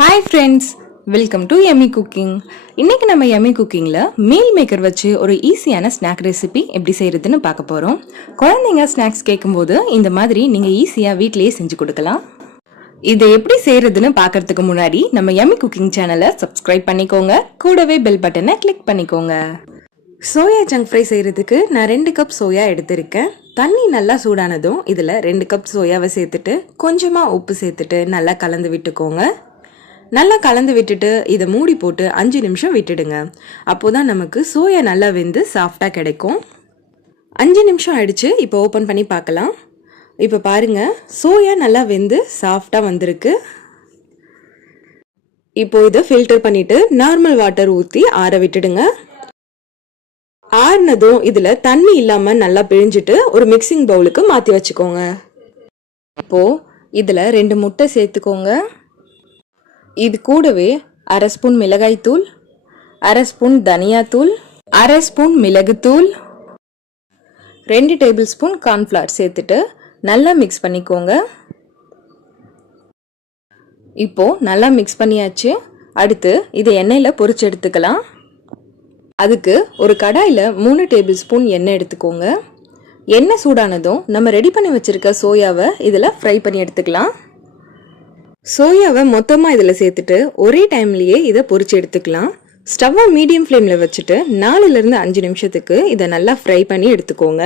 Hi friends, welcome to Yummy Cooking. இன்னைக்கு நம்ம Yummy Cookingல meal maker வச்சு ஒரு ஈஸியான ஸ்நாக் ரெசிபி எப்படி செய்யறதுன்னு பார்க்க போறோம். குழந்தைங்க ஸ்நாக்ஸ் கேட்கும்போது இந்த மாதிரி நீங்க ஈஸியா வீட்லயே செஞ்சு கொடுக்கலாம். இதை எப்படி செய்யறதுன்னு பார்க்கிறதுக்கு முன்னாடி நம்ம Yummy Cooking சேனலை சப்ஸ்கிரைப் பண்ணிக்கோங்க. கூடவே பெல் பட்டனை கிளிக் பண்ணிக்கோங்க. சோயா ஜங்க் ஃப்ரை செய்யறதுக்கு நான் 2 கப் சோயா எடுத்திருக்கேன். தண்ணி நல்லா சூடானதும் இதில் 2 கப் சோயாவை சேர்த்துட்டு கொஞ்சமாக உப்பு சேர்த்துட்டு நல்லா கலந்து விட்டுக்கோங்க. நல்லா கலந்து விட்டுட்டு இதை மூடி போட்டு 5 நிமிஷம் விட்டுடுங்க. அப்போதான் நமக்கு சோயா நல்லா வெந்து சாஃப்டாக கிடைக்கும். 5 நிமிஷம் ஆயிடுச்சு. இப்போ ஓப்பன் பண்ணி பார்க்கலாம். இப்போ பாருங்க, சோயா நல்லா வெந்து சாஃப்டாக வந்திருக்கு. இப்போ இதை ஃபில்டர் பண்ணிட்டு நார்மல் வாட்டர் ஊற்றி ஆற விட்டுடுங்க. ஆறுனதும் இதில் தண்ணி இல்லாமல் நல்லா பிழிஞ்சிட்டு ஒரு மிக்சிங் பவுலுக்கு மாற்றி வச்சுக்கோங்க. இப்போ இதில் 2 முட்டை சேர்த்துக்கோங்க. இது கூடவே 1/2 ஸ்பூன் மிளகாய்த்தூள், 1/2 ஸ்பூன் தனியாத்தூள், 1/2 ஸ்பூன் மிளகுத்தூள், 2 டேபிள் ஸ்பூன் கார்ன்ஃப்ளவர் சேர்த்துட்டு நல்லா மிக்ஸ் பண்ணிக்கோங்க. இப்போ நல்லா மிக்ஸ் பண்ணியாச்சு. அடுத்து இதை எண்ணெயில் பொரிச்சு எடுத்துக்கலாம். அதுக்கு ஒரு கடாயில் 3 டேபிள் ஸ்பூன் எண்ணெய் எடுத்துக்கோங்க. எண்ணெய் சூடானதும் நம்ம ரெடி பண்ணி வச்சிருக்க சோயாவை இதில் ஃப்ரை பண்ணி எடுத்துக்கலாம். சோயாவை மொத்தமாக இதில் சேர்த்துட்டு ஒரே டைம்லேயே இதை பொரிச்சு எடுத்துக்கலாம். ஸ்டவ்வை மீடியம் ஃப்ளேமில் வச்சுட்டு 4லிருந்து 5 நிமிஷத்துக்கு இதை நல்லா ஃப்ரை பண்ணி எடுத்துக்கோங்க.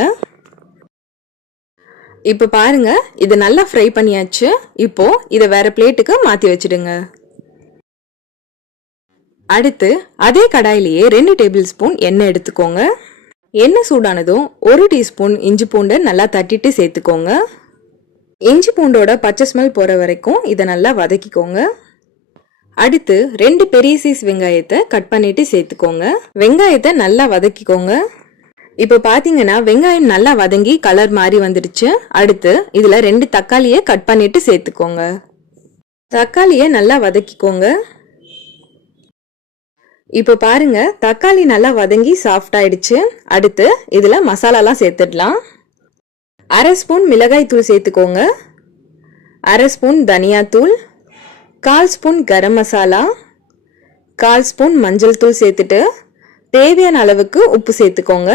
இப்போ பாருங்க, இதை நல்லா ஃப்ரை பண்ணியாச்சு. இப்போ இதை வேற பிளேட்டுக்கு மாற்றி வச்சிடுங்க. அடுத்து அதே கடாயிலேயே 2 டேபிள் ஸ்பூன் எண்ணெய் எடுத்துக்கோங்க. எண்ணெய் சூடானதும் 1 டீஸ்பூன் இஞ்சி பூண்டை நல்லா தட்டிட்டு சேர்த்துக்கோங்க. இஞ்சி பூண்டோட பச்சை ஸ்மெல் போகிற வரைக்கும் இதை நல்லா வதக்கிக்கோங்க. அடுத்து 2 பெரிய சைஸ் வெங்காயத்தை கட் பண்ணிட்டு சேர்த்துக்கோங்க. வெங்காயத்தை நல்லா வதக்கிக்கோங்க. இப்போ பார்த்தீங்கன்னா வெங்காயம் நல்லா வதங்கி கலர் மாறி வந்துடுச்சு. அடுத்து இதில் 2 தக்காளியை கட் பண்ணிட்டு சேர்த்துக்கோங்க. தக்காளியை நல்லா வதக்கிக்கோங்க. இப்போ பாருங்க, தக்காளி நல்லா வதங்கி சாஃப்ட் ஆயிடுச்சு. அடுத்து இதில் மசாலாலாம் சேர்த்துடலாம். 1/2 ஸ்பூன் மிளகாய் தூள் சேர்த்துக்கோங்க, 1/2 ஸ்பூன் தனியாத்தூள், 1/4 ஸ்பூன் கரம் மசாலா, 1/4 ஸ்பூன் மஞ்சள் தூள் சேர்த்துட்டு தேவையான அளவுக்கு உப்பு சேர்த்துக்கோங்க.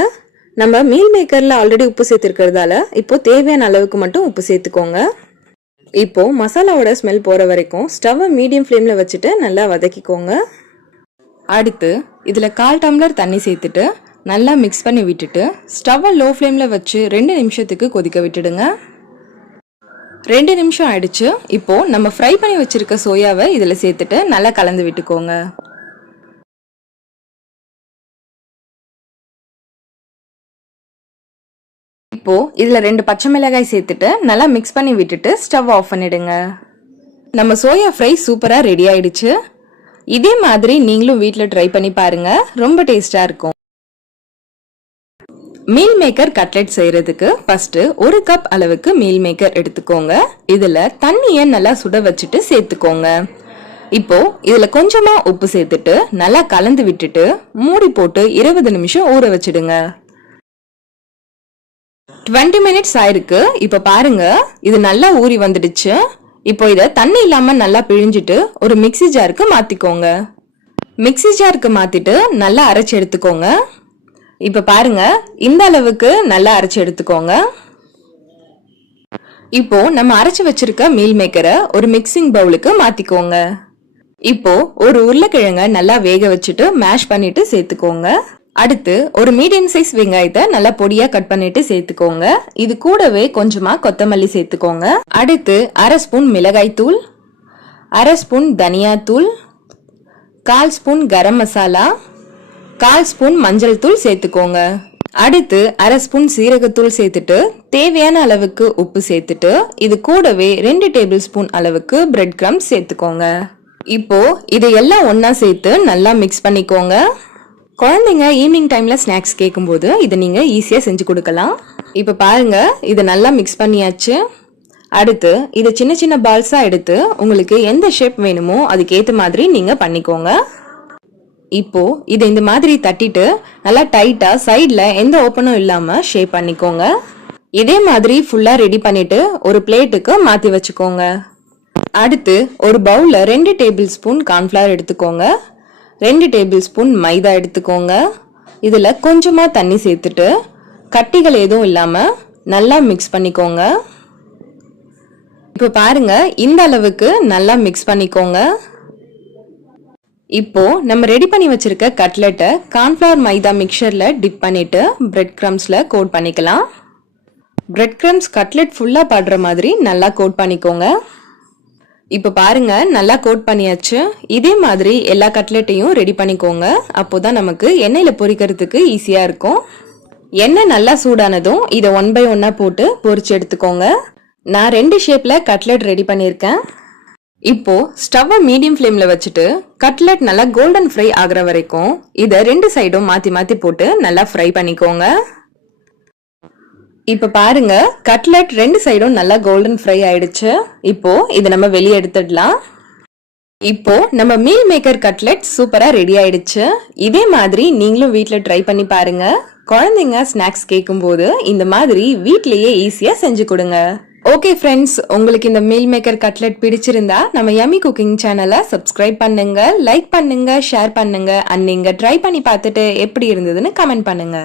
நம்ம மீல் மேக்கரில் ஆல்ரெடி உப்பு சேர்த்துருக்கிறதால இப்போ தேவையான அளவுக்கு மட்டும் உப்பு சேர்த்துக்கோங்க. இப்போ மசாலாவோட ஸ்மெல் போகிற வரைக்கும் ஸ்டவ்வை மீடியம் ஃப்ளேமில் வச்சுட்டு நல்லா வதக்கிக்கோங்க. அடுத்து இதில் 1/4 டம்ளர் தண்ணி சேர்த்துட்டு நல்லா மிக்ஸ் பண்ணி விட்டுட்டு ஸ்டவ்வை லோ ஃப்ளேமில் வச்சு 2 நிமிஷத்துக்கு கொதிக்க விட்டுடுங்க. 2 நிமிஷம் ஆயிடுச்சு. இப்போ நம்ம ஃப்ரை பண்ணி வச்சிருக்க சோயாவை இதில் சேர்த்துட்டு நல்லா கலந்து விட்டுக்கோங்க. இப்போ இதில் 2 பச்சை மிளகாய் சேர்த்துட்டு நல்லா மிக்ஸ் பண்ணி விட்டுட்டு ஸ்டவ் ஆஃப் பண்ணிடுங்க. நம்ம சோயா ஃப்ரை சூப்பராக ரெடி ஆயிடுச்சு. இதே மாதிரி நீங்களும் வீட்டில் ட்ரை பண்ணி பாருங்க, ரொம்ப டேஸ்டா இருக்கும். மீல் மேக்கர் கட்லெட் செய்யறதுக்கு ஃபர்ஸ்ட் 1 கப் அளவுக்கு மீல் மேக்கர் எடுத்துக்கோங்க. இதுல தண்ணியை நல்லா சுட வச்சுட்டு சேர்த்துக்கோங்க. இப்போ இதுல கொஞ்சமா உப்பு சேர்த்துட்டு நல்லா கலந்து விட்டுட்டு மூடி போட்டு 20 நிமிஷம் ஊற வச்சிடுங்க. 20 மினிட்ஸ் ஆயிருக்கு. இப்போ பாருங்க, இது நல்லா ஊறி வந்துடுச்சு. இப்போ இதை தண்ணி இல்லாம நல்லா பிழிஞ்சிட்டு ஒரு மிக்ஸி ஜாருக்கு மாத்திக்கோங்க. மிக்ஸி ஜாருக்கு மாத்திட்டு நல்லா அரைச்சு எடுத்துக்கோங்க. இப்போ பாருங்க, இந்த அளவுக்கு நல்லா அரைச்சு எடுத்துக்கோங்க. இப்போ நம்ம அரைச்சு வச்சிருக்க மீல் மேக்கரை ஒரு மிக்சிங் பவுலுக்கு மாத்திக்கோங்க. இப்போ ஒரு உருளைக்கிழங்க நல்லா வேக வச்சுட்டு மேஷ் பண்ணிட்டு சேர்த்துக்கோங்க. அடுத்து ஒரு மீடியம் சைஸ் வெங்காயத்தை நல்லா பொடியா கட் பண்ணிட்டு சேர்த்துக்கோங்க. இது கூடவே கொஞ்சமா கொத்தமல்லி சேர்த்துக்கோங்க. அடுத்து 1/2 ஸ்பூன் மிளகாய் தூள், 1/2 ஸ்பூன் தனியாத்தூள், 1/4 ஸ்பூன் கரம் மசாலா, 1/4 ஸ்பூன் மஞ்சள் தூள் சேர்த்துக்கோங்க. அடுத்து 1/2 ஸ்பூன் சீரகத்தூள் சேர்த்துட்டு தேவையான அளவுக்கு உப்பு சேர்த்துட்டு இது கூடவே 2 டேபிள் ஸ்பூன் அளவுக்கு பிரெட் கிரம்ஸ் சேர்த்துக்கோங்க. இப்போ இதையெல்லாம் ஒன்னா சேர்த்து நல்லா மிக்ஸ் பண்ணிக்கோங்க. குழந்தைங்க ஈவினிங் டைம்ல ஸ்நாக்ஸ் கேட்கும்போது இதை நீங்க ஈஸியா செஞ்சு கொடுக்கலாம். இப்போ பாருங்க, இதை நல்லா மிக்ஸ் பண்ணியாச்சு. அடுத்து இதை சின்ன சின்ன பால்ஸா எடுத்து உங்களுக்கு எந்த ஷேப் வேணுமோ அதுக்கேற்ற மாதிரி நீங்க பண்ணிக்கோங்க. இப்போ இதை இந்த மாதிரி தட்டிட்டு நல்லா டைட்டா சைட்ல எந்த ஓப்பனும் இல்லாம ஷேப் பண்ணிக்கோங்க. இதே மாதிரி ஃபுல்லா ரெடி பண்ணிட்டு ஒரு பிளேட்டுக்கு மாத்தி வச்சுக்கோங்க. அடுத்து ஒரு பவுல்ல 2 டேபிள் ஸ்பூன் கார்ன்ஃப்ளவர் எடுத்துக்கோங்க. 2 டேபிள் ஸ்பூன் மைதா எடுத்துக்கோங்க. இதுல கொஞ்சமா தண்ணி சேர்த்துட்டு கட்டிகள் எதுவும் இல்லாம நல்லா மிக்ஸ் பண்ணிக்கோங்க. இப்போ பாருங்க, இந்த அளவுக்கு நல்லா மிக்ஸ் பண்ணிக்கோங்க. இப்போ நம்ம ரெடி பண்ணி வச்சிருக்க கட்லெட்டை கார்ன்ஃப்ளவர் மைதா மிக்சர்ல டிப் பண்ணிட்டு பிரெட் கிரம்ஸ்ல கோட் பண்ணிக்கலாம். பிரெட் கிரம்ஸ் கட்லெட் ஃபுல்லா படுற மாதிரி நல்லா கோட் பண்ணிக்கோங்க. இப்போ பாருங்க, நல்லா கோட் பண்ணியாச்சு. இதே மாதிரி எல்லா கட்லெட்டையும் ரெடி பண்ணிக்கோங்க. அப்போதான் நமக்கு எண்ணெயில பொரிக்கிறதுக்கு ஈஸியா இருக்கும். எண்ணெய் நல்லா சூடானதும் இதை 1 by 1 போட்டு பொரிச்சு எடுத்துக்கோங்க. நான் 2 ஷேப்ல கட்லெட் ரெடி பண்ணியிருக்கேன். இப்போ ஸ்டவ்வை மீடியம் ஃப்ளேம்ல வச்சுட்டு கட்லெட் நல்லா கோல்டன் ஃப்ரை ஆகுற வரைக்கும் இதை 2 சைடும் மாத்தி மாத்தி போட்டு நல்லா ஃப்ரை பண்ணிக்கோங்க. இப்ப பாருங்க, கட்லெட் 2 சைடும் நல்லா கோல்டன் ஃப்ரை ஆயிடுச்சு. இப்போ இதை நம்ம வெளியே எடுத்துடலாம். இப்போ நம்ம மீல் மேக்கர் கட்லெட் சூப்பரா ரெடி ஆயிடுச்சு. இதே மாதிரி நீங்களும் வீட்ல ட்ரை பண்ணி பாருங்க. குழந்தைங்க ஸ்நாக்ஸ் கேட்கும் போது இந்த மாதிரி வீட்லயே ஈஸியா செஞ்சு கொடுங்க. ஓகே ஃப்ரெண்ட்ஸ், உங்களுக்கு இந்த மீல் மேக்கர் கட்லெட் பிடிச்சிருந்தா நம்ம யம்மி குக்கிங் சேனலை சப்ஸ்கிரைப் பண்ணுங்க, லைக் பண்ணுங்க, ஷேர் பண்ணுங்க. அண்ட் நீங்க ட்ரை பண்ணி பார்த்துட்டு எப்படி இருந்ததுன்னு கமெண்ட் பண்ணுங்க.